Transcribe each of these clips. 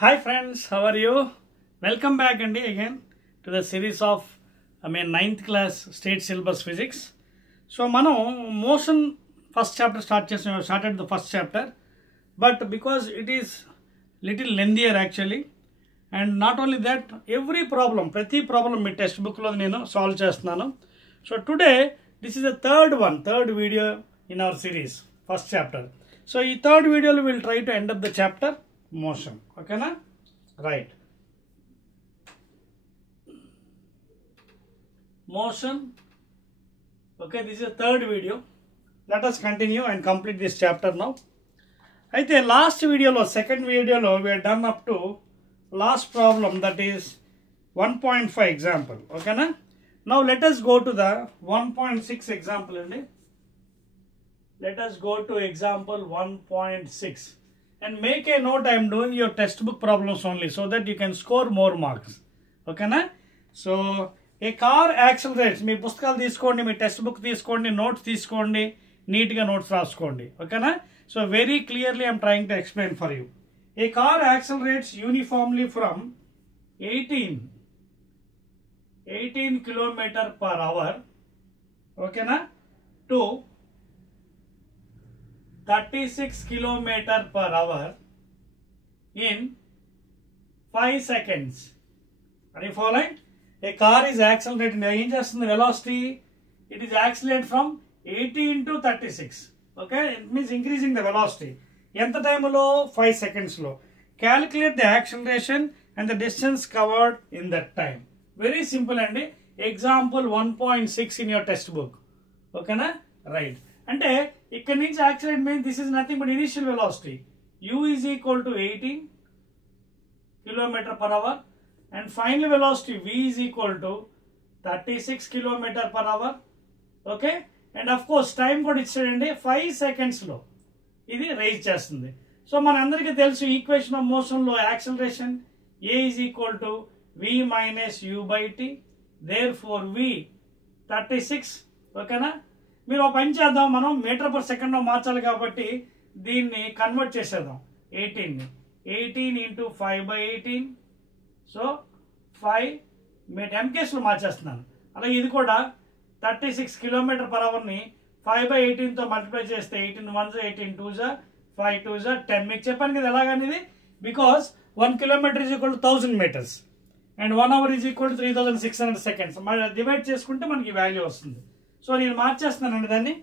Hi friends, how are you? Welcome back again to the series of 9th class state syllabus physics. So manam motion first chapter started the first chapter, but because it is little lengthier actually, and not only that, ప్రతి problem మీ text బుక్లో నేను solve చేస్తున్నాను. So today this is the third video in our series first chapter. So ఈ third వీడియోలో will try to end up the chapter motion. ఓకేనా? Right. Motion. Okay, this is the third video. Let us continue and complete this chapter now. అయితే last వీడియోలో second వీడియోలో we're done up to last problem, that is 1.5 example. Okay na? Now let us go to the 1.6 example. Let us go to example 1.6 and make a note. I am doing your textbook problems only so that you can score more marks. Okay na? So a car accelerates. మీ పుస్తకాలు తీసుకోండి, మీ text book తీసుకోండి, notes తీసుకోండి, నీట్గా notes రాసుకోండి. ఓకేనా? So very clearly I'm trying to explain for you. A car accelerates uniformly from 18 km per hour, okay na, to 36 km per hour in 5 seconds. Are you following? A car is accelerating. Em chestundi velocity? It is accelerating from 18 to 36. Okay, it means increasing the velocity. ఎంత టైంలో? 5 సెకండ్స్లో. Calculate the acceleration and the distance covered in that time. Very simple అండి. Example 1.6 in your textbook. ఓకేనా? Right. అంటే ఇక్కడ నుంచి accelerate means this is nothing but initial velocity. u is equal to 18 km/h and final velocity v is equal to 36 km/h. Okay, and of course time కూడా ఇచ్చాడండి. 5 సెకండ్స్లో ఇది rise చేస్తుంది. So మనందరికీ తెలుసు ఈక్వేషన్ ఆఫ్ మోషన్లో acceleration a is equal to v minus u/t. Therefore v 36. ఓకేనా? మీరు ఒక పని చేద్దాం, మనం మీటర్ పర్ సెకండ్లో మార్చాలి కాబట్టి దీన్ని కన్వర్ట్ చేసేద్దాం. 18 ఇంటూ 5/18. సో 5 MKsలో మార్చేస్తున్నాను. అలాగే ఇది కూడా 36 km/hని 5/18తో మల్టిప్లై చేస్తే 18 1 18 2 5 2 10. మీకు చెప్పాను కదా ఎలాగనేది. Because 1 kilometre is equal to 1000 metres and 1 hour is equal to 3600 seconds. మరి డివైడ్ చేసుకుంటే మనకి వాల్యూ వస్తుంది. సో నేను మార్చేస్తున్నానండి దాన్ని,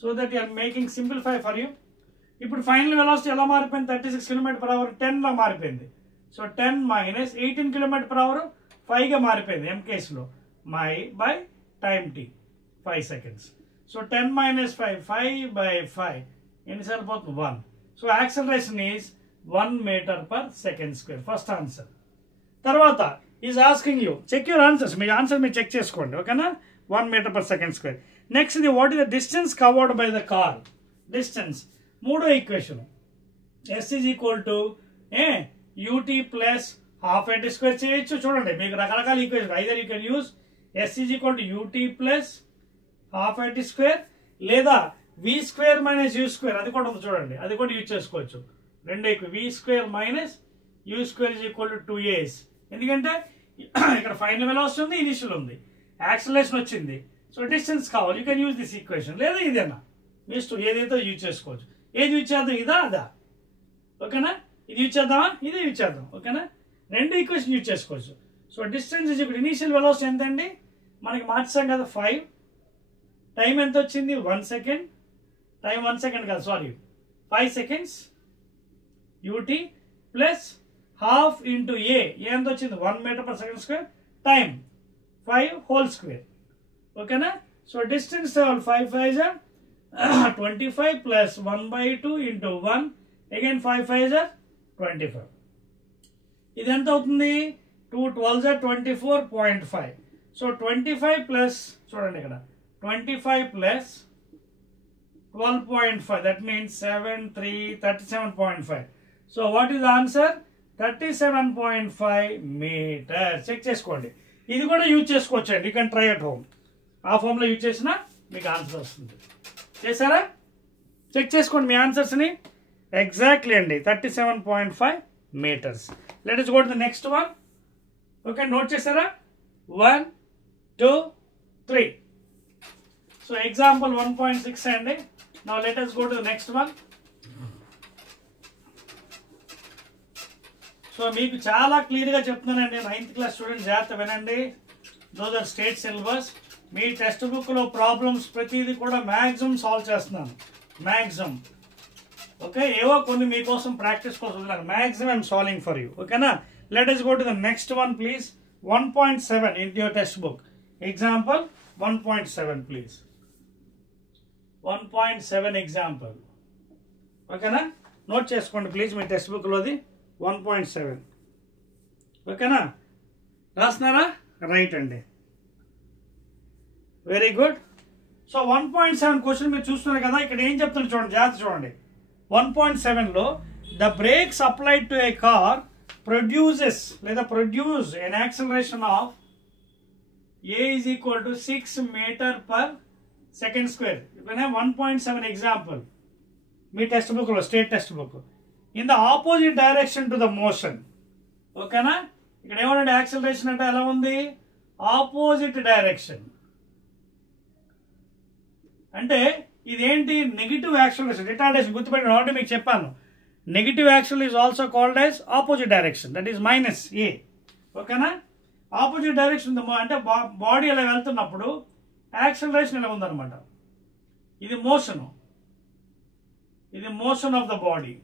so that you're making simplify for you. ఇప్పుడు ఫైనల్ వెలాసిటీ ఎలా మారిపోయింది? 36 km/h 10లా మారిపోయింది. సో 10 మైనస్ 18 km/h 5గా మారిపోయింది MKsలో. By time t 5 seconds. So 10 minus 5, 5/5. ఎన్నిసార్లు పోతుంది? 1. So acceleration is 1 meter/s². First answer. తర్వాత is asking you check your answers. మీ ఆన్సర్ మీరు చెక్ చేసుకోండి. ఓకేనా? 1 meter/s². నెక్స్ట్ ఇది what is the distance covered by the car. Distance మూడో equation. s is equal to ut plus ½ at² చేయొచ్చు. చూడండి మీకు రకరకాల equation. Either you can use s is equal to ut plus ½ at² లేదా v² minus u². అది కూడా ఉంది చూడండి, అది కూడా యూజ్ చేసుకోవచ్చు. రెండు v² minus u² is equal to 2as. ఎందుకంటే ఇక్కడ ఫైనల్ వెలాసిటీ ఉంది, ఇనిషియల్ ఉంది, యాక్సిలరేషన్ వచ్చింది. సో డిస్టెన్స్ కావాలి. You can use this equation లేదా ఇదేనా మీ ఇష్టం, ఏదైతే యూజ్ చేసుకోవచ్చు. ఏది యూజ్ చేద్దాం? ఇదా అదా? ఓకేనా? ఇది యూజ్ చేద్దామా? ఇదే యూజ్ చేద్దాం. ఓకేనా? రెండు ఈక్వేషన్ యూజ్ చేసుకోవచ్చు. So distance is equal initial velocity ఎంత అండి? మనకి మార్చాం కదా 5. టైం ఎంత వచ్చింది? 1 సెకండ్. టైం 1 సెకండ్ కాదు, sorry 5 seconds. ut plus ½ into a ఎంత వచ్చింది? 1 meter/s². Time 5 whole square. ఓకేనా? So distance 5 5 25 plus 1/2 into 1 again 5 5 25. ఇది ఎంత అవుతుంది? 2 12 24.5. సో 25 ప్లస్ చూడండి ఇక్కడ 25 plus 12.5, that means 7 3 37.5. So what is the answer? 37.5 meters. Check చేసుకోండి. ఇది కూడా యూజ్ చేసుకోవచ్చు అండి. You can try at home. ఆ ఫామ్లో యూజ్ చేసినా మీకు ఆన్సర్ వస్తుంది. చేశారా? చెక్ చేసుకోండి మీ ఆన్సర్స్ని. ఎగ్జాక్ట్లీ అండి 37.5 meters. Let us go to the next one. Okay, note chesara 1, 2, 3. So example 1.6 and now let us go to the next one. So మీకు చాలా క్లియర్గా చెప్తున్నానండి, 9th క్లాస్ స్టూడెంట్స్ జాగ్రత్త వినండి. Those are state syllabus. మీ text బుక్లో problems ప్రతిదీ కూడా మ్యాక్సిమం సాల్వ్ చేస్తున్నాను, మ్యాక్సిమం. ఓకే, ఏవో కొన్ని మీకోసం ప్రాక్టీస్ కోసం వదిలాను. Maximum I'm solving for you. ఓకేనా? Let us go to the next one please. 1.7 into your text book. Example 1.7 please. 1.7 example. ఓకేనా? నోట్ చేసుకోండి ప్లీజ్ మీ టెక్స్ట్ బుక్లోది 1.7. ఓకేనా? రాస్తున్నారా? రైట్ అండి, వెరీ గుడ్. సో 1.7 క్వశ్చన్ మీరు చూస్తున్నారు కదా, ఇక్కడ ఏం చెప్తున్నారు చూడండి, జాగ్రత్త చూడండి. 1.7లో the brakes applied to a car produce an acceleration of a is equal to 6 meter per second square. You can have 1.7 example. మీ టెక్స్ట్ బుక్లో, state textbook, in the opposite direction to the motion. ఓకేనా? ఇక్కడ ఏమన్నా acceleration అంటే ఎలా ఉంది? Opposite direction. అంటే ఇదేంటి? Negative acceleration, retardation. గుర్తుపెట్టండి, ఆల్రెడీ మీకు చెప్పాను. Negative accel is also called as opposite direction, that is -a. ఓకేనా? ఆపోజిట్ డైరెక్షన్ అంటే బాడీ ఇలా వెళ్తున్నప్పుడు యాక్సిలరేషన్ ఇలా ఉందన్నమాట. ఇది మోషన్, ఇది motion of the body.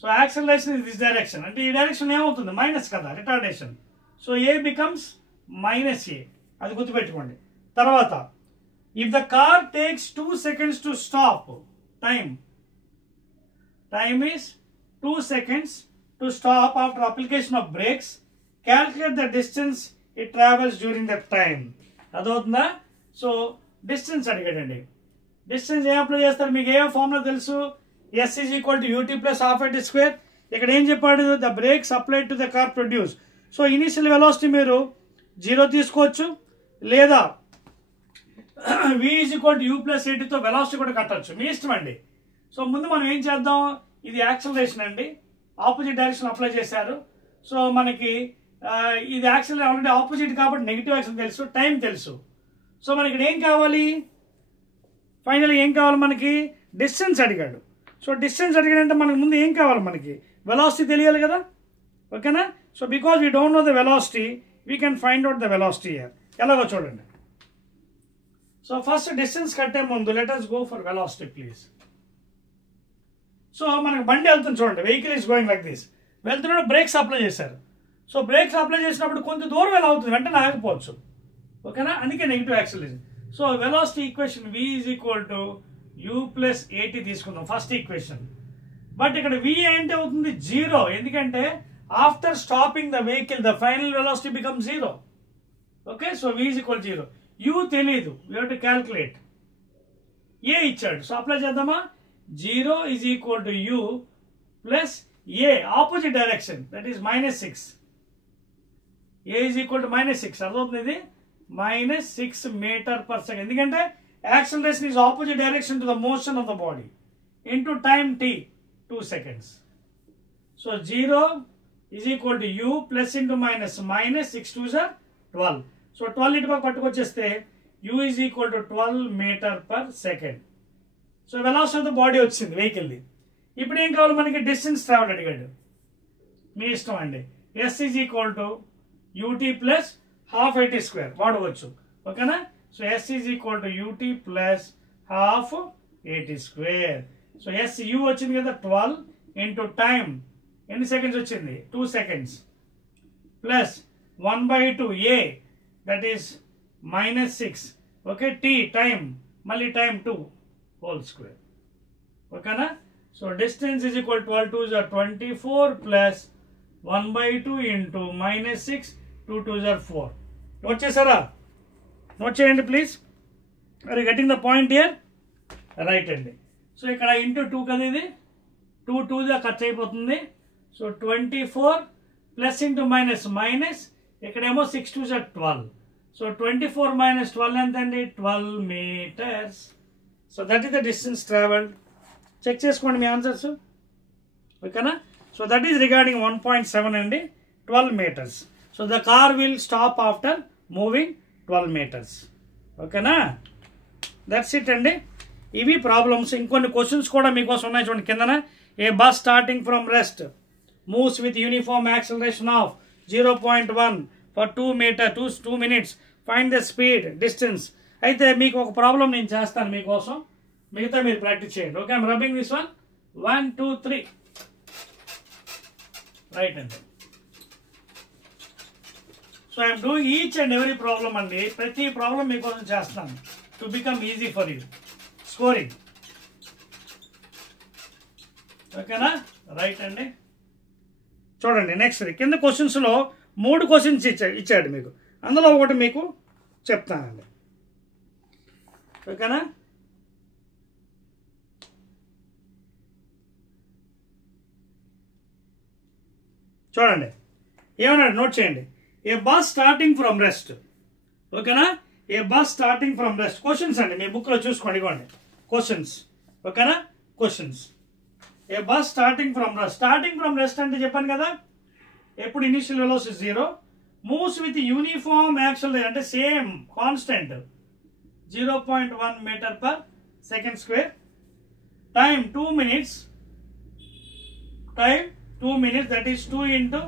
So acceleration is this direction. అంటే ఈ డైరెక్షన్ ఏమవుతుంది? మైనస్ కదా, retardation. So A becomes -a. అది గుర్తుపెట్టుకోండి. తర్వాత if the car takes 2 seconds to stop, time is 2 seconds to stop after application of brakes. Calculate the distance it travels during that time. అదవుతుందా? So distance అడిగాడండి. Distance ఏం apply చేస్తారు? మీకు ఏ formula తెలుసు? S is equal to ut plus half at square. ఇక్కడ ఏం చెప్పాడు? The brakes applied to the car produce. So initial velocity మీరు 0 తీసుకోవచ్చు, లేదా v is equal to u plus 8తో వెలాసిటీ కూడా కట్టచ్చు, మీ ఇష్టం అండి. సో ముందు మనం ఏం చేద్దాం? ఇది యాక్సిలరేషన్ అండి, ఆపోజిట్ డైరెక్షన్ అప్లై చేశారు. సో మనకి ఇది యాక్సిలరేషన్ ఆల్రెడీ ఆపోజిట్ కాబట్టి నెగిటివ్ యాక్సిల్ తెలుసు, టైం తెలుసు. సో మనకి ఇక్కడ ఏం కావాలి? ఫైనల్ ఏం కావాలి మనకి? డిస్టెన్స్ అడిగాడు. సో డిస్టెన్స్ అడిగాడంటే మనకు ముందు ఏం కావాలి? మనకి వెలాసిటీ తెలియాలి కదా. ఓకేనా? So because we don't know the velocity, we can find out the velocity here. ఎలాగో చూడండి. సో ఫస్ట్ డిస్టెన్స్ కట్టే ముందు let us go for velocity please. So మనకు బండి వెళ్తుంది చూడండి, vehicle is going like this. వెళ్తున్నాడు, బ్రేక్స్ అప్లై చేశారు. సో బ్రేక్స్ అప్లై చేసినప్పుడు కొంత దూరం ఎలా అవుతుంది, వెంటనే ఆగిపోవచ్చు. ఓకేనా? అందుకే negative acceleration. So velocity equation v is equal to u plus 8 తీసుకుందాం, ఫస్ట్ ఈక్వేషన్. బట్ ఇక్కడ v ఏంటి అవుతుంది? 0. ఎందుకంటే after stopping the vehicle the final velocity become 0. Okay, so v is equal to 0. u తెలీదు, వీ హావ్ టు క్యాల్కులేట్. ఏ ఇచ్చాడు, so apply చేద్దామా? 0 is equal to u plus a, opposite direction, that is -6. a is equal to -6. అర్థమవుతుంది? ఇది -6 meter per second. ఎందుకంటే acceleration is opposite direction to the motion of the body into time t, 2 seconds. So 0 is equal to u plus into minus, 6 2s are 12. So 12 ఇటు పట్టుకొచ్చేస్తే u is equal to 12 meter per second. So velocity of the body వచ్చింది వెహికల్ది. ఇప్పుడు ఏం కావాలి మనకి? Distance travel అడిగాడు, మీ ఇష్టం అండి. S is equal to ut plus half at square వాడవచ్చు. ఓకేనా? So S is equal to ut plus half at square. So S u వచ్చింది కదా, 12 into time ఎన్ని సెకండ్స్ వచ్చింది? 2 seconds plus 1/2 a, that is -6. Okay, t time, మళ్ళీ time 2 whole square. ఓకేనా? So distance is equal 12 2s are 24 plus 1/2 into -6 2 2s are 4. Note చేశారా? Note చేయండి please. Are you getting the point here? Right అండి. So ఇక్కడ into 2 కదా, ఇది 2 2గా ఖర్చు అయిపోతుంది. సో 24 ప్లస్ ఇంటూ మైనస్ ఇక్కడేమో 6 2s are 12. సో 24 - 12 ఎంత అండి? 12 meters. So that is the distance travelled. Check చేసుకోండి మీ ఆన్సర్స్. ఓకేనా. సో దట్ ఈస్ రిగార్డింగ్ 1.7 అండి, 12 meters. So the car will stop after moving 12 meters. ఓకేనా, దట్స్ ఇట్ అండి. ఇవి ప్రాబ్లమ్స్. ఇంకొన్ని క్వశ్చన్స్ కూడా మీకోసం ఉన్నాయి చూడండి కిందన. A bus starting from rest moves with uniform acceleration of 0.1 for 2 minutes. Find the speed distance. అయితే మీకు ఒక ప్రాబ్లం నేను చేస్తాను మీకోసం, మిగతా మీరు ప్రాక్టీస్ చేయండి. Okay, I'm rubbing this 1 2 3 right అండి. So I'm doing each and every problem అండి. ప్రతి ప్రాబ్లం మీకోసం చేస్తాను to become easy for you scoring. ఓకేనా, రైట్ అండి. చూడండి నెక్స్ట్ కింద క్వశ్చన్స్లో 3 క్వశ్చన్స్ ఇచ్చాడు మీకు, అందులో ఒకటి మీకు చెప్తానండి. ఓకేనా, చూడండి ఏమన్నాడు నోట్ చేయండి. A bus starting from rest. ఓకేనా, a bus starting from rest. Questions అండి, మీ బుక్లో చూసుకోండి, ఇవ్వండి క్వశ్చన్స్. ఓకేనా, questions. A bus starting from rest. Starting from rest అంటే చెప్పాను కదా, ఎప్పుడు initial velocity 0, moves with uniform acceleration అంటే same constant 0.1 meter per second square. Time 2 minutes. Time 2 minutes, that is 2 into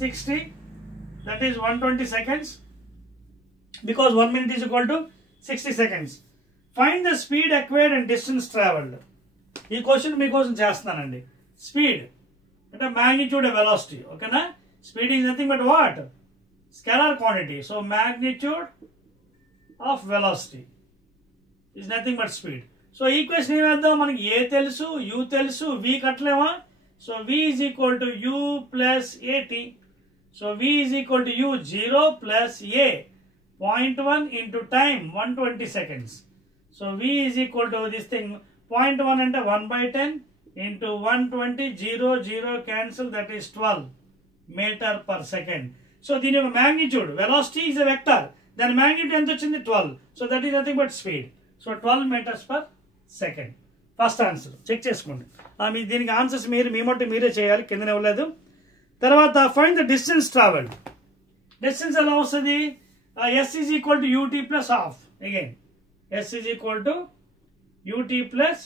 60, that is 120 seconds, because 1 minute is equal to 60 seconds. Find the speed acquired and distance traveled. ఈ question మీకోసం చేస్తున్నానండి. Speed అంటే magnitude of velocity. ఓకేనా, speed is nothing but what, scalar quantity. So magnitude of velocity is nothing but speed. సో equation ఏమేద్దాం, మనకి a తెలుసు, u తెలుసు, వి కట్టలేమా. So v is equal to u plus at. సో v is equal to u 0 plus a 0.1 into time 120 seconds. So v is equal to this thing 0.1 అంటే 1/10 into 120, 0 0 cancel, that is 12 meter per second. So దీని యొక్క magnitude, velocity is a vector, దాని magnitude ఎంత వచ్చింది 12. So that is nothing but speed. So 12 meters per second. First answer check చేసుకోండి. మీ దీనికి answers మీ మట్టు మీరే చేయాలి, కింద ఇవ్వలేదు. తర్వాత find the distance travelled. Distance ఎలా వస్తుంది, S is equal to ut plus half. Again S is equal to ut plus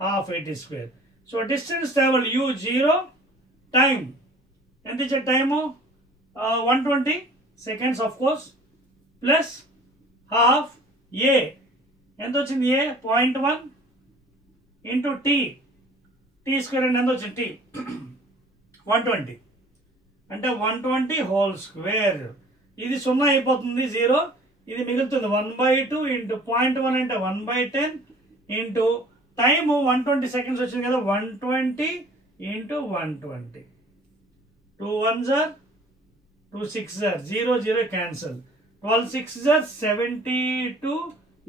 half at square. So distance travelled u 0, time ఎంత ఇచ్చే time 120 seconds of course, plus half a ఎంత వచ్చింది, ఏ 0.1 into tea square అంటే ఎంత వచ్చింది, tea 120 అంటే 120 whole square. ఇది 0 అయిపోతుంది, 0, ఇది మిగులుతుంది 1/2 ఇంటూ 0.1 అంటే 1/10 ఇంటూ టైము 120 seconds వచ్చింది కదా, 120 into 120. 2 1s are 2 6s are 0 0 cancel, 12 6s are 72,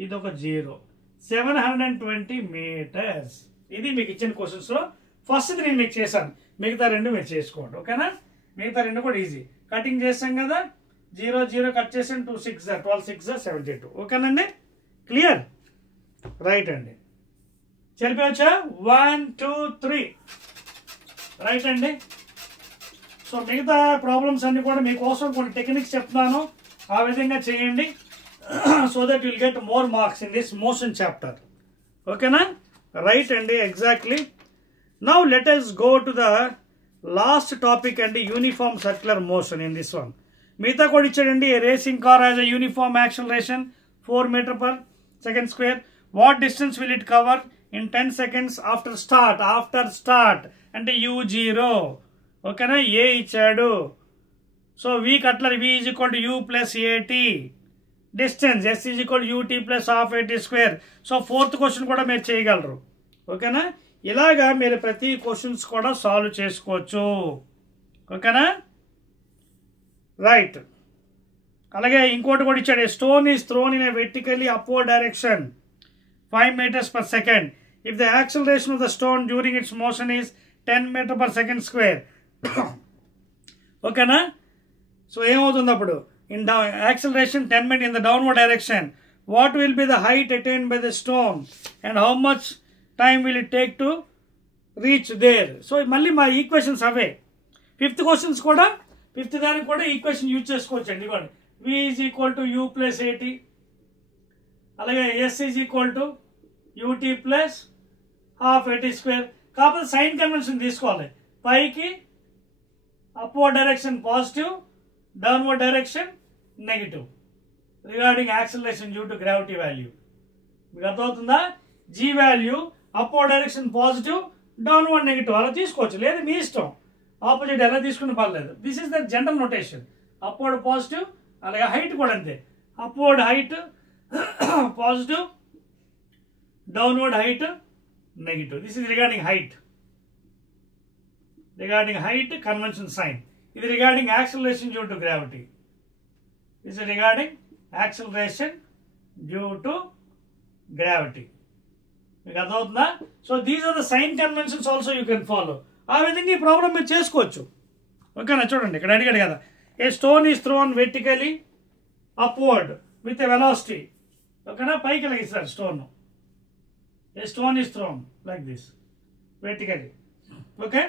ఇది ఒక 0, 720 meters. ఇది మీకు ఇచ్చిన క్వశ్చన్స్ లో ఫస్ట్ నేను మీకు చేశాను, మిగతా 2 మీరు చేసుకోండి. ఓకేనా, మిగతా 2 కూడా ఈజీ. కటింగ్ చేస్తాం కదా, 0 0 కట్ చేసాం, 2 6s are 12 6s are 72. ఓకేనండి, క్లియర్, రైట్ అండి. చెప్పవచ్చా 1 2 3 రైట్ అండి. సో మిగతా ప్రాబ్లమ్స్ అన్ని కూడా మీకోసం కొన్ని టెక్నిక్స్ చెప్తున్నాను, ఆ విధంగా చేయండి. So that will get more marks in this motion chapter. ఓకేనా, రైట్ అండి, exactly. Now let us go to the last topic అండి, uniform circular motion in this one. మిగతా కూడా ఇచ్చాడండి. A racing car has a uniform acceleration 4 meter per second square. What distance will it cover in 10 seconds after start అంటే u0. ఓకేనా, a ఇచ్చాడు. So v కట్లర్, v is equal to u plus at. Distance s is equal to ut plus half at square. So 4th question కూడా మీరు చేయగలరు. ఓకేనా, ఇలాగా మీరు ప్రతి క్వశ్చన్స్ కూడా సాల్వ్ చేసుకోవచ్చు. ఓకేనా, రైట్. అలాగే ఇంకోటి కూడా ఇచ్చాడు. Stone is throne in a vertically upward direction 5 meters per second. If the acceleration of the stone during its motion is 10 meter per second square. ఓకేనా, సో ఏమవుతుంది అప్పుడు, in acceleration 10 meter in the downward direction, what will be the height attained by the stone and how much time will it take to reach there. So మళ్ళీ మా equations అవే. Fifth questions కూడా fifth దానికి కూడా equation use చేసుకోవచ్చు అండి. ఇవ్వండి v is equal to u plus at, అలాగే s is equal to ut plus half at square. కాకపోతే సైన్ కన్వెన్షన్ తీసుకోవాలి. పైకి upward direction positive, downward direction negative regarding acceleration due to gravity value. మీకు అర్థమవుతుందా? G value upward direction positive, downward negative అలా తీసుకోవచ్చు, లేదు మీ ఇష్టం. ఆపోజిట్ ఎలా తీసుకుని పర్లేదు. This is the general notation. Upward positive, అలాగే హైట్ కూడా అంతే. Upward height positive, downward height negative. This is regarding height. Regarding height convention sign. ఇది regarding acceleration due to gravity. This is regarding acceleration due to gravity. మీకు అర్థమవుతుందా? So these are the sign conventions also you can follow. ఆ విధంగా ఈ problem మీరు చేసుకోవచ్చు. ఓకేనా? చూడండి ఇక్కడ అడిగాడు కదా, a stone is thrown vertically upward with a velocity. ఓకేనా? పైకి లగిస్తారు stone. A stone is thrown like this vertically. Okay,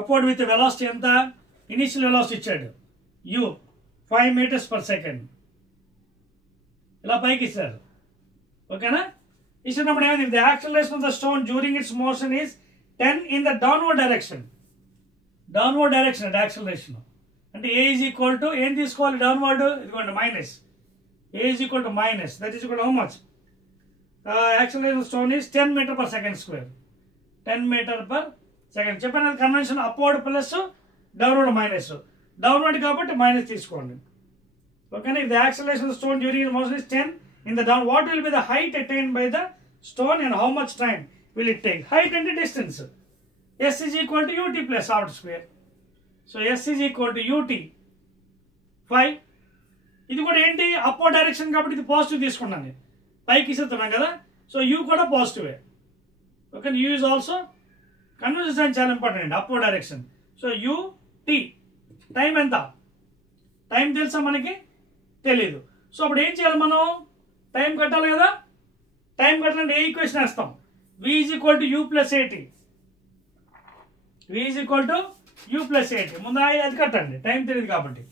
upward with velocity ఎంత? ఇనిషియల్ వెలాసిటీ ఇచ్చాడు u 5 meters per second. ఇలా పైకి ఇస్తారు. ఓకేనా? ఇచ్చినప్పుడు ఏమైంది? The acceleration of the stone during it's motion is 10 in the downward direction. Downward direction అంటే acceleration అంటే ఏ ఈజ్ ఈక్వల్ టు ఏం తీసుకోవాలి? డౌన్వర్డ్. ఇదిగోండి minus. A is equal to minus, that is equal to how much? Acceleration stone is 10 meter per second square. 10 meter per second. చెప్పిన convention upward plus downward minus. Downward కాబట్టి minus తీసుకోండి. ఓకేనా? If the acceleration stone during motion is 10 in the down, what will be the height attained by the stone and how much time will it take? Height and the distance. S is equal to ut plus r square. So S is equal to ut 5. ఇది కూడా ఏంటి? Upward direction కాబట్టి ఇది positive తీసుకున్నాను. పైకి ఇస్తున్నాం కదా, so u కూడా పాజిటివే. Okay, u is also convergence చాలా important. Upward direction. So ut time ఎంత? టైం తెలుసా మనకి? తెలీదు. సో అప్పుడు ఏం చేయాలి మనం? టైం కట్టాలి కదా. టైం కట్టాలంటే ఏ ఈక్వేషన్ వేస్తాం? v is equal to u plus ఏటీ. v is equal to u plus ఏటీ. ముందు అది కట్టండి, టైం తెలియదు కాబట్టి.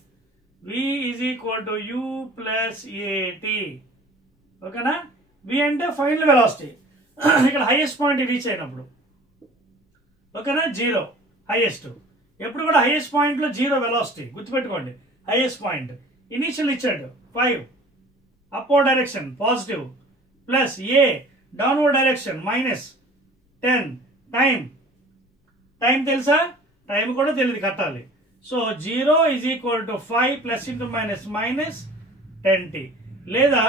v is equal to u plus ఏటీ. ఓకేనా? v అంటే ఫైనల్ వెలాసిటీ. ఇక్కడ హైయెస్ట్ పాయింట్ రీచ్ అయినప్పుడు. ఓకేనా? 0 హైయెస్ట్. ఎప్పుడు కూడా హైయెస్ట్ పాయింట్లో 0 వెలాసిటీ గుర్తుపెట్టుకోండి. హైయెస్ట్ పాయింట్ ఇనీషియల్ ఇచ్చాడు 5, upward direction positive, plus a downward direction minus 10. Time తెలుసా? టైం కూడా తెలియదు, కట్టాలి. So 0 is equal to 5 plus into minus minus 10t, లేదా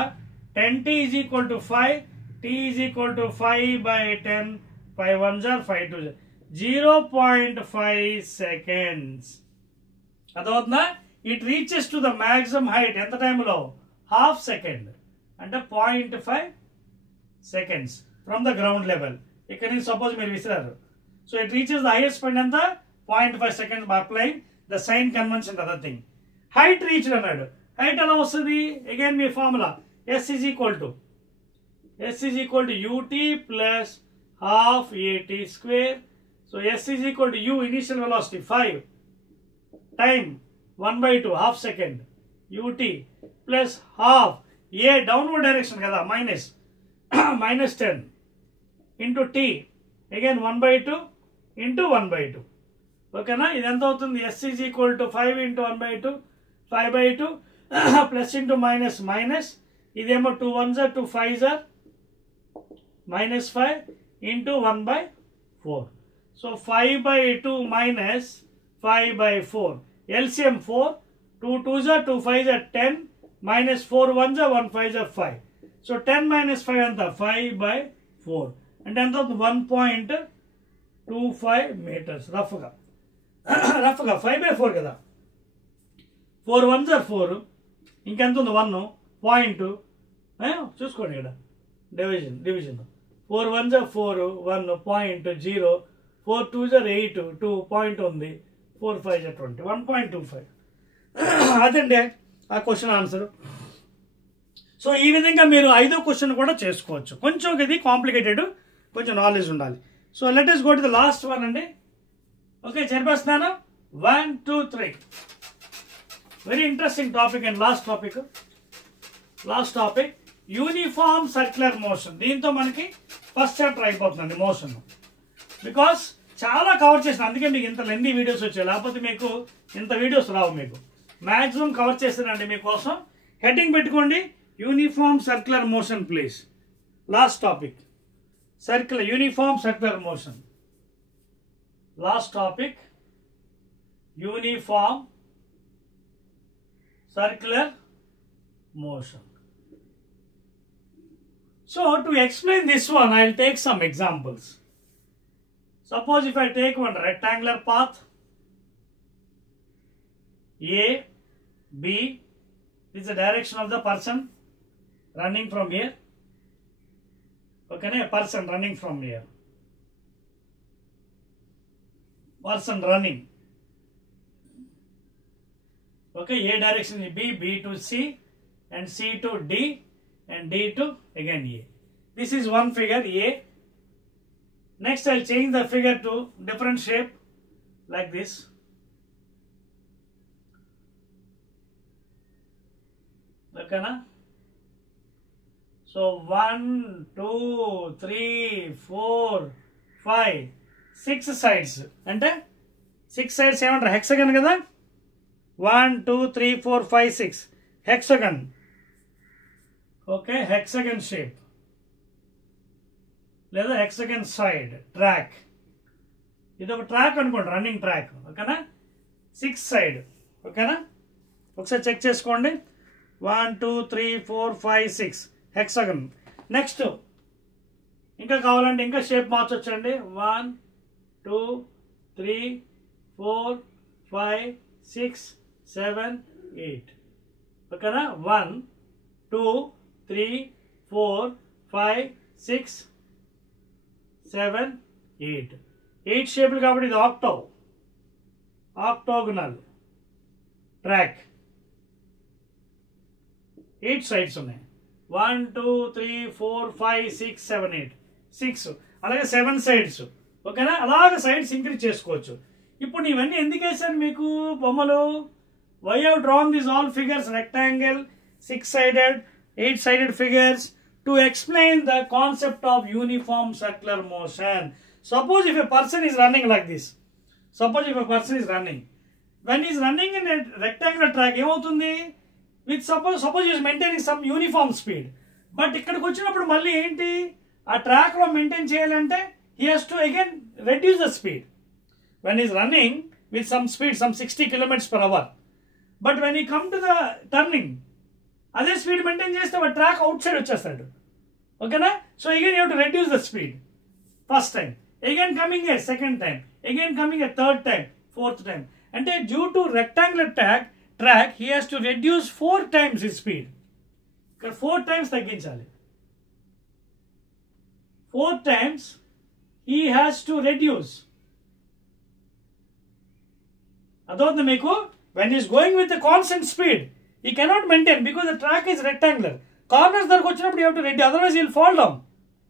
10t is equal to 5, t is equal to 5/10, 5 1s are 5 2s, 0.5 seconds. అదవుతుందా? It reaches to the maximum height ఎంత టైంలో? Half second అంటే 0.5 seconds from the ground level. ఇక్కడ నుంచి suppose మీరు విసిరారు. So it reaches the highest point ఎంత? 0.5 seconds by applying the sign convention other thing. Height reached అన్నాడు. హైట్ ఎలా వస్తుంది? అగైన్ మీ formula S is equal to ut plus half at square. So S is equal to u initial velocity 5, time 1/2 half second, ut plus half a downward direction కదా minus 10 into t again 1/2 into 1/2. ఓకేనా? ఇది ఎంత అవుతుంది? S is equal to 5 into 1/2, 5/2 plus into minus minus, ఇదేమో 2 1s are 2 5s are -5 into 1/4. So 5/2 minus 5/4. LCM 4, 2 2s are 2 5s are 10, minus 4 1s are 1 5s are 5. So 10 minus 5 ఎంత? 5/4 అంటే ఎంత అవుతుంది? 1.25 meters రఫ్గా 5/4 కదా. 4 1s are 4, ఇంకెంత ఉంది? 1 point చూసుకోండి ఇక్కడ division 4 1s are 4, 1.0, 4 2s are 8, 2 point ఉంది, 4 5s are 20, 1.25. అదండి ఆ క్వశ్చన్ ఆన్సర్. సో ఈ విధంగా మీరు 5వ క్వశ్చన్ కూడా చేసుకోవచ్చు. కొంచెం ఇది కాంప్లికేటెడ్, కొంచెం నాలెడ్జ్ ఉండాలి. So let us go to the last one and okay, Chairperson, 1, 2, 3. Very interesting topic and last topic. Last topic, uniform circular motion. దీంతో మనకి ఫస్ట్ చాప్టర్ అయిపోతుంది మోషన్. బికాస్ చాలా కవర్ చేసిన, అందుకే మీకు ఇంత లెందీ వీడియోస్ వచ్చాయి, లేకపోతే మీకు ఇంత వీడియోస్ రావు. మీకు మ్యాక్సిమం కవర్ చేస్తానండి మీకోసం. హెడ్డింగ్ పెట్టుకోండి, uniform circular motion please. Last topic circular uniform circular motion. Last topic, uniform circular motion. So to explain this one, I will take some examples. Suppose if I take one rectangular path A, B, this is the direction of the person running from here. Okay, a person running from here. Person running. Okay, A direction is B, B to C, and C to D, and D to again A. This is one figure A. Next, I'll change the figure to different shape like this. Okay, na? So 1, 2, 3, 4, 5, 6 sides. అంటే 6 sides ఏమంటారు? Hexagon కదా. 1, 2, 3, 4, 5, 6 hexagon. Okay, hexagon shape లేదా hexagon side track. ఇది ఒక track అనుకోండి, running track. ఓకేనా, 6 side. ఓకేనా, ఒకసారి చెక్ చేసుకోండి. 1, 2, 3, 4, 5, 6 హెక్సాగన్. నెక్స్ట్ ఇంకా కావాలంటే ఇంకా షేప్ మార్చొచ్చండి. 1, 2, 3, 4, 5, 6, 7, 8. ఓకేనా, 1, 2, 3, 4, 5, 6, 7, 8. 8 షేపులు కాబట్టి ఇది ఆక్టోగనల్ ట్రాక్. 8 సైడ్స్ ఉన్నాయి. 1, 2, 3, 4, 5, 6, 7, 8 6. అలాగే 7 సైడ్స్. ఓకేనా, అలాగే సైడ్స్ ఇంక్రీజ్ చేసుకోవచ్చు. ఇప్పుడు ఇవన్నీ ఎందుకు వేసాను మీకు బొమ్మలు? Why have drawn these all figures, rectangle, 6-sided, 8-sided figures to explain the concept of uniform circular motion. Suppose if a person is running like this. Suppose if a person is running. When he is running in a rectangular track, ఏమవుతుంది? With suppose he is maintaining some uniform speed. But ఇక్కడికి వచ్చినప్పుడు మళ్ళీ ఏంటి, ఆ track లో maintain చేయాలంటే he has to again reduce the speed. When he is running with some speed, some 60 km/h. But when he come to the turning, అదే speed maintain చేస్తే ఆ ట్రాక్ అవుట్ సైడ్ వచ్చేస్తాడు. ఓకేనా, so again you have to reduce the speed. First time, again coming a second time, again coming a third time, fourth time. అంటే due to rectangular track, he has to reduce 4 times his speed. ఇక్కడ 4 times తగ్గించాలి. 4 times he has to reduce. అదవుతుంది మీకు. When he is going with a constant speed, he cannot maintain because the track is rectangular. Corners దగ్గరకు వచ్చినప్పుడు you have to reduce, otherwise he will fall down.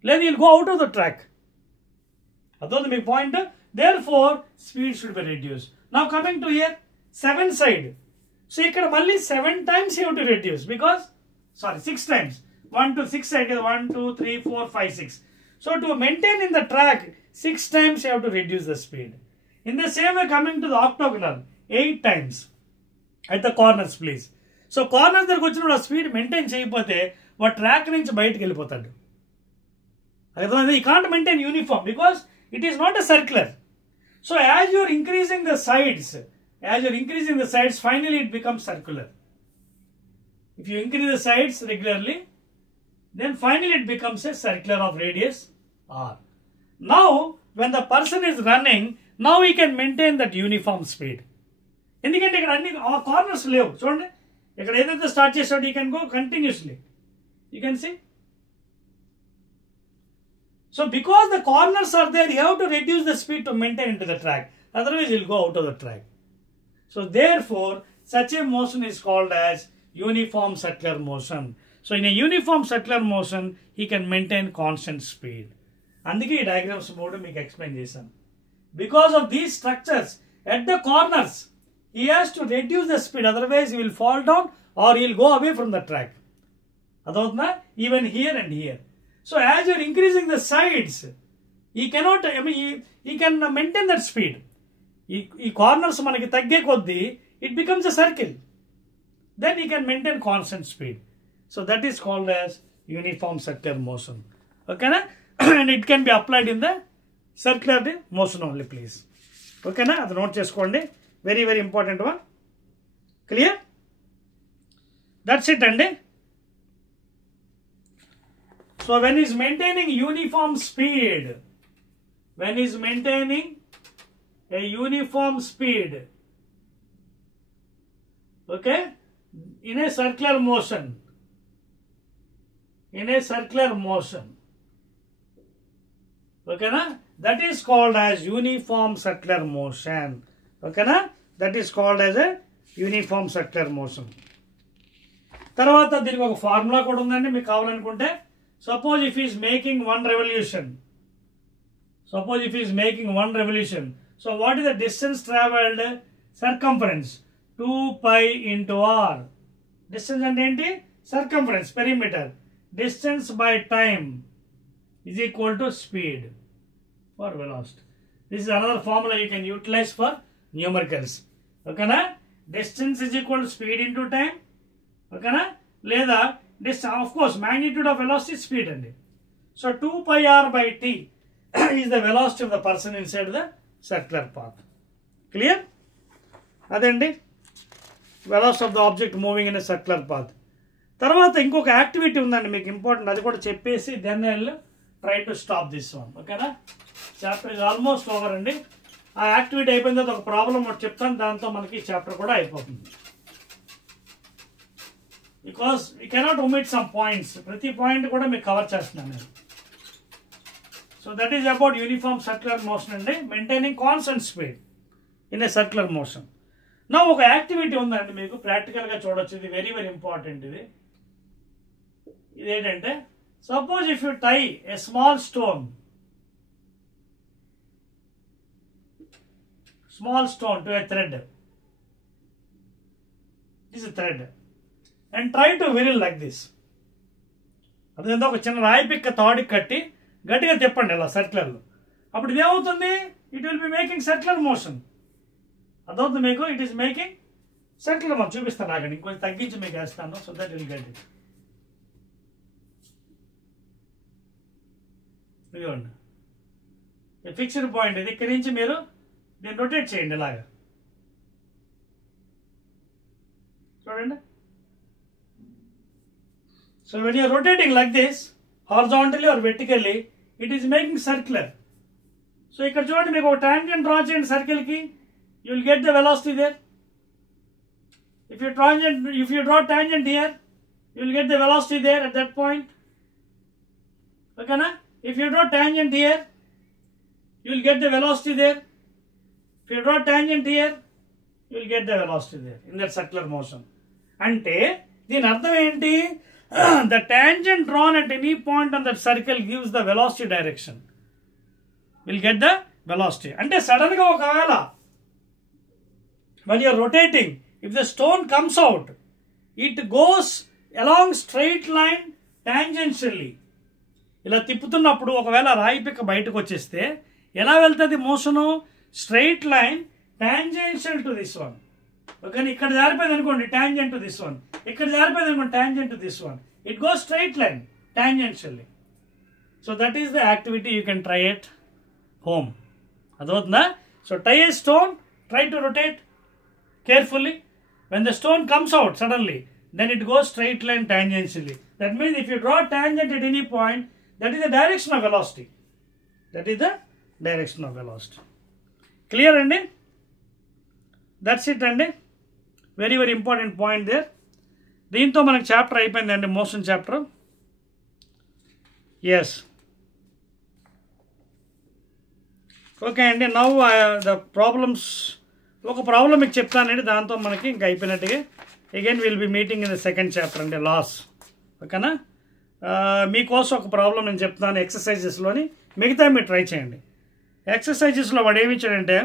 లేదా he will go out of the track. అదవుతుంది మీకు point. Therefore, speed should be reduced. Now coming to here, 7 side. So ఇక్కడ మళ్ళీ 7 times you have to reduce because 6 times. 1 to 6 side, 1, 2, 3, 4, 5, 6. So to maintain in the track, 6 times you have to reduce the speed. In the same way, coming to the octagonal, 8 times at the corners please. So corners దగ్గరకు వచ్చినప్పుడు ఆ speed maintain చేయకపోతే వాడు track నుంచి బయటకు వెళ్ళిపోతాడు. You can't maintain uniform because it is not a circular. So as you are increasing the sides, finally it becomes circular. If you increase the sides regularly, then finally it becomes a circular of radius r. Now, when the person is running, now he can maintain that uniform speed. ఎందుకంటే ఇక్కడ అన్ని corners లేవు. చూడండి, ఇక్కడ ఏదైతే start చేసాడో he can go continuously. You can see. So because the corners are there, you have to reduce the speed to maintain into the track. Otherwise, you will go out of the track. So therefore, such a motion is called as uniform circular motion. So in a uniform circular motion, he can maintain constant speed. అందుకే ఈ diagrams మూడు మీకు explain చేశాను. Because of these structures at the corners he has to reduce the speed, otherwise he will fall down or he will go away from the track. Adotna, even here and here. So as you are increasing the sides, he cannot, he can maintain that speed. Ee corners manaki tagge koddi, it becomes a circle. Then he can maintain constant speed. So that is called as uniform circular motion. Okay na? And it can be applied in the circular motion only, please. Okay na? Adu note cheskondi. Very, very important one. Clear? That's it, andi. So when he's maintaining uniform speed, when he's maintaining a uniform speed, okay, in a circular motion, okay na, that is called as uniform circular motion. Okay na, that is called as a uniform circular motion. తర్వాత దీనికి ఒక formula కూడా ఉందండి మీకు కావాలనుకుంటే. Suppose if is making one revolution, so what is the distance travelled circumference? 2π into r. Distance అంటే ఏంటి? Circumference, perimeter. Distance by time is equal to speed for velocity. This is another formula you can utilize for numericals. Okay na? Distance is equal to speed into time. Okay na? Leda distance, of course, magnitude of velocity, speed andi. So 2πr by t is the velocity of the person inside the circular path. Clear? Adandi velocity of the object moving in a circular path. తర్వాత ఇంకొక activity ఉందండి మీకు important, అది కూడా చెప్పేసి then I will try to stop this one. ఓకేనా? Chapter is almost over అండి. ఆ యాక్టివిటీ అయిపోయిన తర్వాత ఒక ప్రాబ్లం ఒకటి చెప్తాను, దాంతో మనకి చాప్టర్ కూడా అయిపోతుంది. Because we cannot omit some points, ప్రతి పాయింట్ కూడా మీకు కవర్ చేస్తున్నాను నేను. So that is about uniform circular motion అండి, maintaining constant speed in a circular motion. నా ఒక యాక్టివిటీ ఉందండి మీకు ప్రాక్టికల్గా చూడొచ్చు, ఇది వెరీ వెరీ ఇంపార్టెంట్. ఇదేంటంటే, suppose if you tie a small stone to a thread, this is a thread, and try to whirl like this. అదేందో ఒక చిన్న రాయి పిక్క తాడికి కట్టి గట్టిగా తిప్పండి ఇలా సర్క్యులర్లో. అప్పుడు ఇదేమవుతుంది? It will be making circular motion. అదవుతుంది మీకు, it is making circular motion. చూపిస్తాను ఆగండి, ఇంకొంచెం తగ్గించి మీకు వేస్తాను, so that will get it. ఇదిగోండి ఫిక్స్డ్ పాయింట్, ఇది ఇక్కడి నుంచి మీరు దీన్ని రొటేట్ చేయండి ఇలాగా, చూడండి. So when you're rotating like this horizontally or vertically, it is making circular. సో ఇక్కడ చూడండి, మీకు ఒక టాంజెంట్ డ్రా చేయండి సర్కిల్కి, you will get the velocity there. If you draw tangent here, you will get the velocity there at that point. Okay na? If you draw tangent here, you will get the velocity there. If you draw tangent here, you will get the velocity there in that circular motion. Ante దీని అర్థం ఏంటి? The tangent drawn at any point on that circle gives the velocity direction. Will get the velocity. Ante sudden ga okavela when you are rotating, if the stone comes out, it goes along straight line tangentially. ఇలా తిప్పుతున్నప్పుడు ఒకవేళ రాయి పిక్క బయటకు వచ్చేస్తే ఎలా వెళ్తుంది motion? Straight line tangential to this one. Okay, ఇక్కడ జారిపోయింది అనుకోండి టాంజెంట్ టు దిస్ వన్, ఇక్కడ జారిపోయింది అనుకోండి tangent to this one. It goes straight line tangentially. So that is the activity you can try at home. అదవుతుందా? So tie a stone, try to rotate carefully. When the stone comes out suddenly, then it goes straight line tangentially. That means if you draw tangent at any point, that is the direction of velocity. That is the direction of velocity. Clear andi? That's it andi. Very very important point there. దీంతో మనకి chapter అయిపోయిందండి, motion chapter. Yes. Okay అండి, now the problems, ఒక problem మీకు చెప్తానండి, దాంతో మనకి ఇంకా అయిపోయినట్టుగా. Again will be meeting in the second chapter అండి, లాస్. ఓకేనా? మీకోసం ఒక ప్రాబ్లం నేను చెప్తాను ఎక్సర్సైజెస్లోని, మిగతా మీరు ట్రై చేయండి. ఎక్సర్సైజెస్లో వాడు ఏమి ఇచ్చాడంటే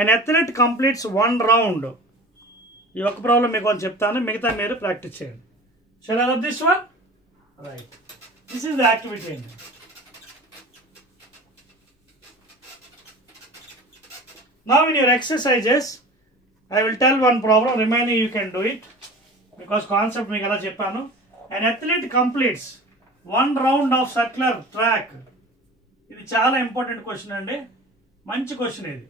an athlete completes 1 round. ఈ ఒక్క ప్రాబ్లం మీకు అని చెప్తాను, మిగతా మీరు ప్రాక్టీస్ చేయండి. Shall I rub this one? Right. This is the activity end. Now in your exercises, I will tell one problem, remaining you can do it. Because concept మీకు ఎలా చెప్పాను. An athlete completes 1 round of circular track. ఇది చాలా important question అండి, మంచి question ఇది.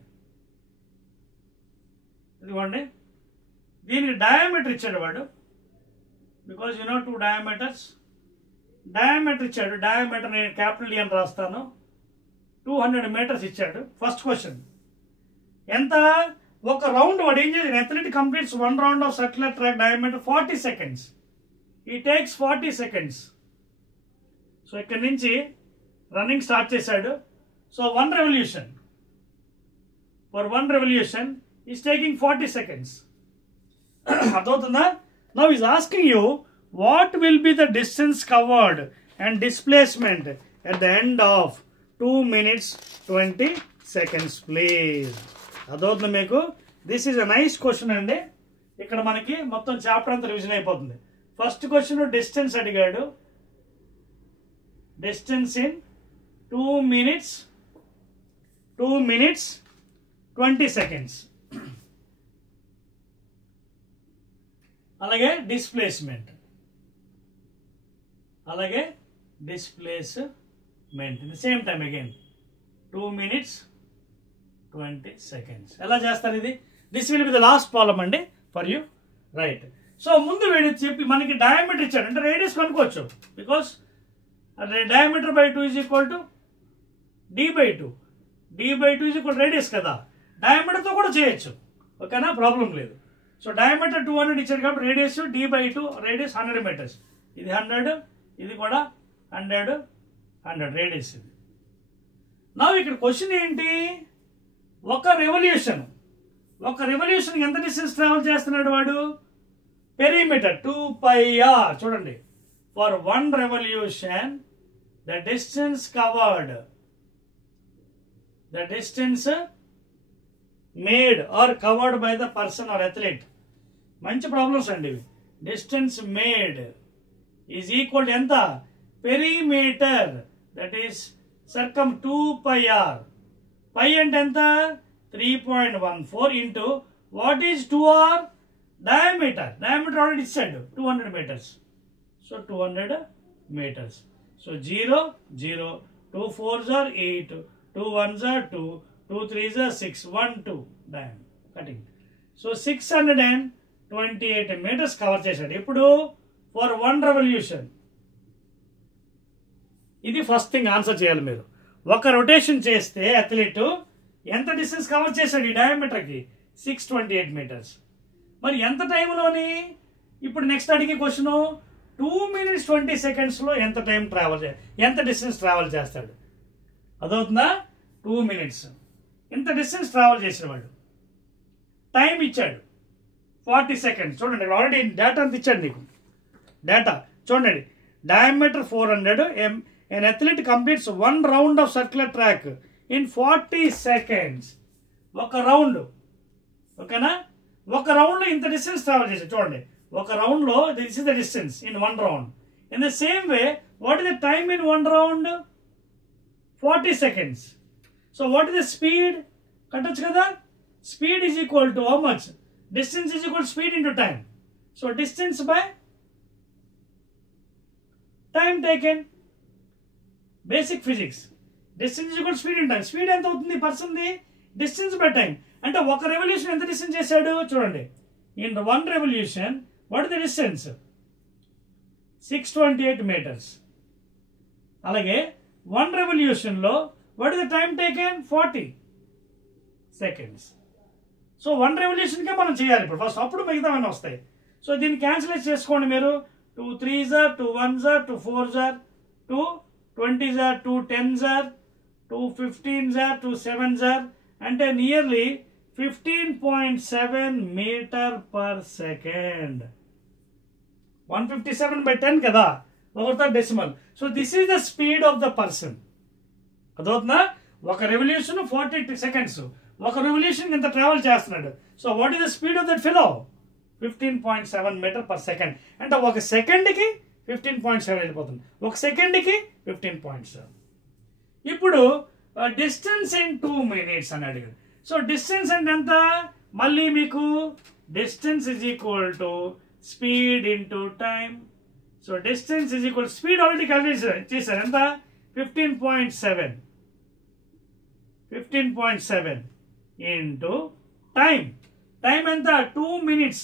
ఇదిగోండి, దీనికి డయామీటర్ ఇచ్చాడు వాడు. Because you know 2 diameters. Diameter ఇచ్చాడు. డయామీటర్ నేను క్యాపిటల్ D అని రాస్తాను. 200 మీటర్స్ ఇచ్చాడు. ఫస్ట్ క్వశ్చన్ ఎంత? ఒక రౌండ్ వాడు ఏం చేయాలి? Athlete completes 1 round of circular track diameter 40 seconds. ఈ టేక్స్ 40 seconds. సో ఇక్కడ నుంచి రన్నింగ్ స్టార్ట్ చేశాడు. So 1 revolution, for 1 revolution is taking 40 seconds. అర్థమవుతుందా? Now is asking you what will be the distance covered and displacement at the end of 2 minutes 20 seconds please. అర్థమవుతుంది మీకు? This is a nice question అండి. ఇక్కడ మనకి మొత్తం chapter అంతా revision అయిపోతుంది. First question distance అడిగాడు. Distance in 2 minutes 20 seconds. అలాగే displacement in the same time again 2 minutes 20 seconds. ఎలా చేస్తారు ఇది? This will be the last problem అండి ఫర్ యూ. రైట్. సో ముందు వీడు చెప్పి మనకి డయామీటర్ ఇచ్చాడు అంటే రేడియస్ కనుక్కోవచ్చు. Because diameter by 2 is equal to d/2. d/2 is equal radius కదా. డయామీటర్తో కూడా చేయొచ్చు, ఓకేనా? ప్రాబ్లం లేదు. సో డయామీటర్ 200 ఇచ్చాడు కాబట్టి రేడియస్ d/2, రేడియస్ 100 meters. ఇది 100, ఇది కూడా 100 రేడియస్ ఇది. నా ఇక్కడ క్వశ్చన్ ఏంటి? ఒక రెవల్యూషన్ ఎంత డిస్టెన్స్ ట్రావెల్ చేస్తున్నాడు వాడు? Perimeter 2πr. చూడండి, for 1 revolution the distance covered, the distance made or covered by the person or athlete. మంచి ప్రాబ్లమ్స్ అండి ఇవి. డిస్టెన్స్ మేడ్ ఈజ్ ఈక్వల్ ఎంత? Perimeter that is circum 2πr. Pi అంటే ఎంత? 3.14 into what is 2r? Diameter already ఇచ్చాడు 200 meters. So 200 meters. So 0 0, 2 4s are 8, 2 1s are 2, 2 3s are 6, 1 2 diameter cutting. So 628 meters cover చేశాడు. ఇప్పుడు for 1 revolution. ఇది first thing answer చేయాలి మీరు. ఒక rotation చేస్తే అథ్లెట్ ఎంత డిస్టెన్స్ కవర్ చేశాడు ఈ డయామీటర్కి? 628 meters. మరి ఎంత టైంలోని? ఇప్పుడు నెక్స్ట్ అడిగే క్వశ్చన్ 2 minutes 20 secondsలో ఎంత టైం ట్రావెల్ ఎంత డిస్టెన్స్ ట్రావెల్ చేస్తాడు? అదవుతుందా? 2 minutes ఇంత డిస్టెన్స్ ట్రావెల్ చేసేవాడు. టైం ఇచ్చాడు 40 seconds. చూడండి ఆల్రెడీ డేటా అంత ఇచ్చాడు నీకు. డేటా చూడండి, diameter 400. an athlete completes 1 round of circular track in 40 seconds. ఒక రౌండ్, ఓకేనా? ఒక రౌండ్లో ఇంత డిస్టెన్స్ ట్రావెల్ చేశాడు. చూడండి, ఒక రౌండ్లో this is the distance in 1 round. In the same way what is the time in 1 round? 40 seconds. So what is the speed? కట్టొచ్చు కదా. Speed is equal to how much? Distance is equal speed into time. So distance by time taken. Basic physics. Distance is equal speed in time. Speed ఎంత అవుతుంది పర్సన్ది? Distance by time. అంటే ఒక revolution ఎంత distance చేశాడు? చూడండి, in 1 revolution what is the distance? 628 meters. అలాగే 1 రెవల్యూషన్లో what is the time taken? 40 seconds. So 1 రెవల్యూషన్కే మనం చేయాలి ఇప్పుడు ఫస్ట్, అప్పుడు మిగతావన్నీ వస్తాయి. సో దీన్ని క్యాన్సిలేట్ చేసుకోండి మీరు. 2 3s are, 2 1s are, 2 4s are, 2 20s are, 2 10s are, 2 15s are, 2 7s are. అంటే నియర్లీ 15.7 meter per second. 157/10 కదా, ఒకతో decimal. So this is the speed of the person. అదవుతుందా? ఒక రెవల్యూషన్ 40 సెకండ్స్, ఒక రెవల్యూషన్ ఇంత ట్రావెల్ చేస్తున్నాడు. So what is the speed of that fellow? 15.7 metre per second. అంటే ఒక సెకండ్కి 15.7 వెళ్ళిపోతుంది, ఒక సెకండ్కి 15.7. ఇప్పుడు డిస్టెన్స్ ఇన్ 2 minutes అని అడిగాడు. సో డిస్టెన్స్ అంటే ఎంత? మళ్ళీ మీకు distance is equal to speed into time. So distance is equal speed already calculate చేశారు, ఎంత? 15.7 ఇంటూ టైం. టైం ఎంత? 2 minutes,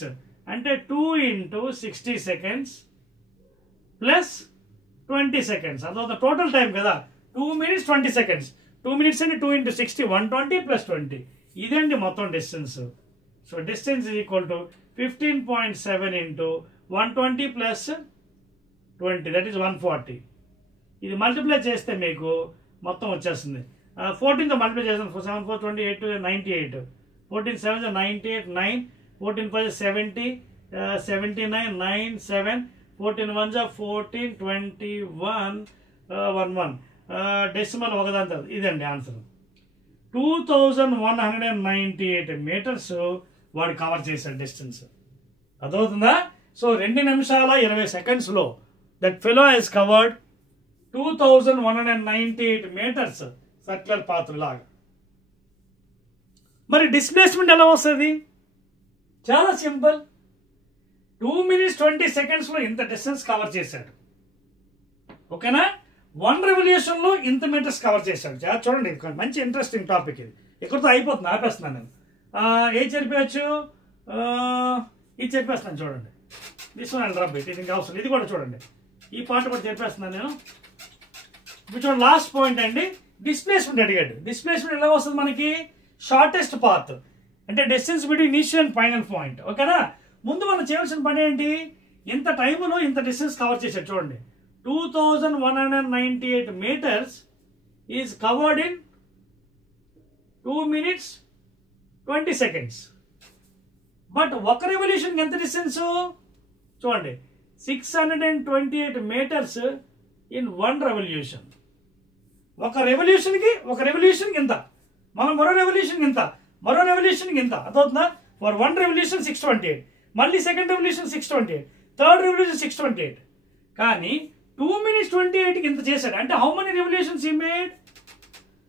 అంటే 2 into 60 seconds ప్లస్ 20 seconds. అదొక టోటల్ టైం కదా, 2 minutes 20 seconds. 2 minutes అంటే 2 into 60, 120 plus 20. ఇదండి మొత్తం distance. So distance is equal to 15.7 into 120 plus 20, that is 140. ఇది మల్టిప్లై చేస్తే మీకు మొత్తం వచ్చేస్తుంది. 14తో మల్టిప్లై చేస్తాం. 7 4 28 98, 14 7 98, 9, 14 5 70, 79, 9 7, 14 1 14, 21, 11. డెసిమల్ ఒకదాని తర్వాత ఇదండి ఆన్సర్. 2198 meters వాడు కవర్ చేశాడు డిస్టెన్స్. అదవుతుందా? సో 2 నిమిషాల 20 సెకండ్స్లో that fellow he's covered 2198 meters circular path లాగా. మరి డిస్ప్లేస్మెంట్ ఎలా వస్తుంది? చాలా సింపుల్. 2 minutes 20 secondsలో ఇంత డిస్టెన్స్ కవర్ చేశాడు, ఓకేనా? 1 రెవల్యూషన్లో ఇంత మీటర్స్ కవర్ చేశాడు. చూడండి, మంచి ఇంట్రెస్టింగ్ టాపిక్ ఇది. ఇక్కడితో అయిపోతుంది, ఆపేస్తున్నాను నేను. ఏం చెప్పవచ్చు? ఇది చెప్పేస్తున్నాను చూడండి. దిస్ వన్ డ్రాప్ ఇట్, ఇది ఇంకా అవసరం. ఇది కూడా చూడండి, ఈ పార్ట్ కూడా చెప్పేస్తున్నాను నేను. ఇప్పుడు చూడండి, లాస్ట్ పాయింట్ అండి, డిస్ప్లేస్మెంట్ అడిగాడు. డిస్ప్లేస్మెంట్ ఎలా వస్తుంది మనకి? షార్టెస్ట్ పాత్ అంటే distance between initial and final point, ఓకేనా? ముందు మనం చేయాల్సిన పని ఏంటి? ఇంత టైంలో ఇంత డిస్టెన్స్ కవర్ చేశాడు. చూడండి, 2198 meters is covered in 2 minutes 20 seconds. But ఒక రెవల్యూషన్ ఎంత డిస్టెన్స్ చూడండి, 628 meters in 1 revolution. ఒక రెవల్యూషన్కి ఇంత, మనం మరో రెవల్యూషన్కి ఇంత, మరో రెవల్యూషన్కి ఇంత. అదవుతుందా? ఫర్ 1 revolution 628, మళ్ళీ సెకండ్ రెవల్యూషన్ 628, థర్డ్ రెవల్యూషన్ 628. కానీ 2 minutes 28కి ఇంత చేశాడు. అంటే how many revolutions he made?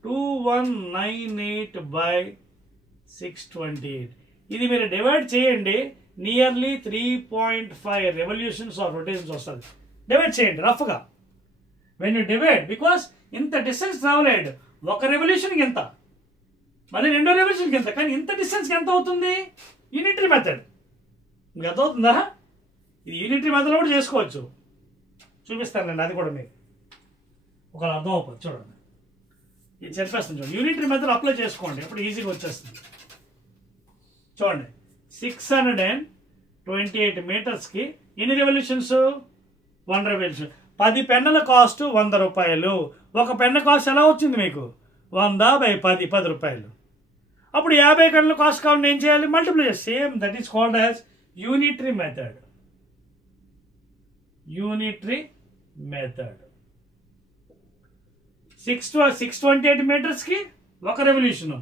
2198 by 628. ఇది మీరు డివైడ్ చేయండి, నియర్లీ 3.5 రెవల్యూషన్స్ ఆర్ రొటేషన్స్ వస్తుంది. డివైడ్ చేయండి రఫ్గా. వెన్ యూ డివైడ్, బికాస్ ఇంత డిస్టెన్స్ ట్రావెల్ అయ్యాడు, ఒక రెవల్యూషన్కి ఎంత, మళ్ళీ రెండో రెవల్యూషన్కి ఎంత, కానీ ఇంత డిస్టెన్స్కి ఎంత అవుతుంది? Unitary method. మీకు అర్థమవుతుందా? ఇది యూనిటరీ మెథడ్లో కూడా చేసుకోవచ్చు, చూపిస్తానండి. అది కూడా మీకు ఒకవేళ అర్థం అవుతుంది. చూడండి, ఇది చెప్పేస్తాను. చూడండి, యూనిటరీ మెథడ్ అప్లై చేసుకోండి, అప్పుడు ఈజీగా వచ్చేస్తుంది. చూడండి, 628 మీటర్స్కి ఎన్ని రెవల్యూషన్స్? 1 రెవల్యూషన్. 10 పెన్నుల కాస్ట్ 100 రూపాయలు. ఒక పెన్ను కాస్ట్ ఎలా వచ్చింది మీకు? 100 by 10 రూపాయలు. అప్పుడు 50 పెన్నుల కాస్ట్ కావాలని ఏం చేయాలి? మల్టిప్లై చేయాలి. Same, that is called as unitary method. Unitary method. 628 మీటర్స్కి ఒక రెవల్యూషన్,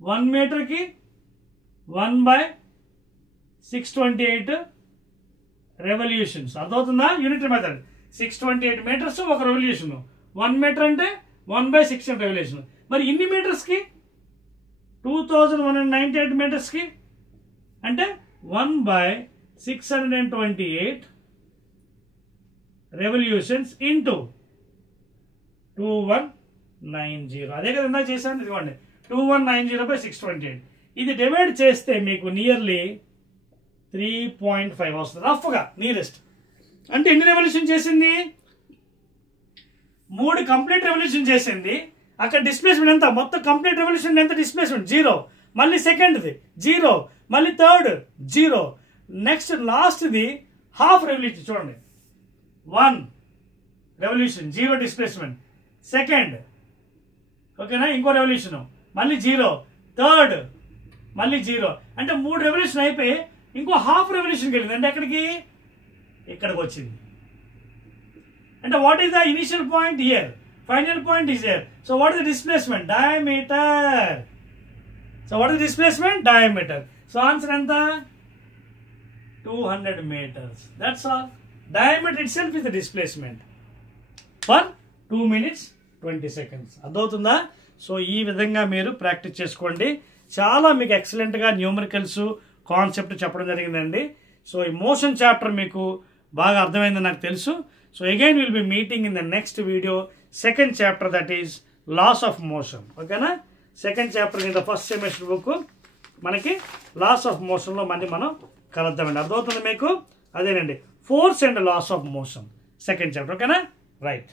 1 మీటర్కి 1 by 628 రెవల్యూషన్స్. అర్థమవుతుందా? Unitary method. 628 మీటర్స్ ఒక రెవల్యూషన్, 1 మీటర్ అంటే 1 by 6 రెవల్యూషన్. మరి ఇన్ని మీటర్స్కి? 2198 మీటర్స్కి అంటే 1 by 628 రెవల్యూషన్స్ ఇంటూ 2190. అదే కదా ఇందాక చేశాను. ఇదిగోండి, 2190 by 628. ఇది డివైడ్ చేస్తే మీకు నియర్లీ 3.5 వస్తుంది రఫ్గా, నియరెస్ట్. అంటే ఎన్ని రెవల్యూషన్ చేసింది? 3 కంప్లీట్ రెవల్యూషన్ చేసింది. అక్కడ డిస్ప్లేస్మెంట్ ఎంత? మొత్తం కంప్లీట్ రెవల్యూషన్ ఎంత? డిస్ప్లేస్మెంట్ 0. మళ్ళీ సెకండ్ది 0, మళ్ళీ థర్డ్ 0, నెక్స్ట్ లాస్ట్ది హాఫ్ రెవల్యూషన్. చూడండి, 1 రెవల్యూషన్ 0 డిస్ప్లేస్మెంట్, సెకండ్ ఓకేనా, ఇంకో రెవల్యూషన్ మళ్ళీ 0, థర్డ్ మళ్ళీ 0. అంటే 3 రెవల్యూషన్ అయిపోయి ఇంకో హాఫ్ రెవల్యూషన్కి వెళ్ళింది. అంటే ఎక్కడికి? ఇక్కడికి వచ్చింది. అంటే what is the initial point? Here. Final point is here. So what is the displacement? Diameter. So what is the displacement? Diameter. So answer anta 200 meters. That's all. Diameter itself is the displacement for 2 minutes 20 seconds. అర్థమవుతుందా? So ఈ విధంగా మీరు practice చేసుకోండి. చాలా మీకు ఎక్సలెంట్గా numericals concept చెప్పడం జరిగిందండి. సో ఈ మోషన్ చాప్టర్ మీకు బాగా అర్థమైందని నాకు తెలుసు. So again will be meeting in the next video second chapter, that is laws of motion. ఓకేనా? సెకండ్ చాప్టర్ కింద ఫస్ట్ సెమిస్టర్ బుక్ మనకి లాస్ ఆఫ్ మోషన్లో మళ్ళీ మనం కలుద్దామండి. అర్థమవుతుంది మీకు? అదేనండి, force and laws of motion second chapter. ఓకేనా? రైట్.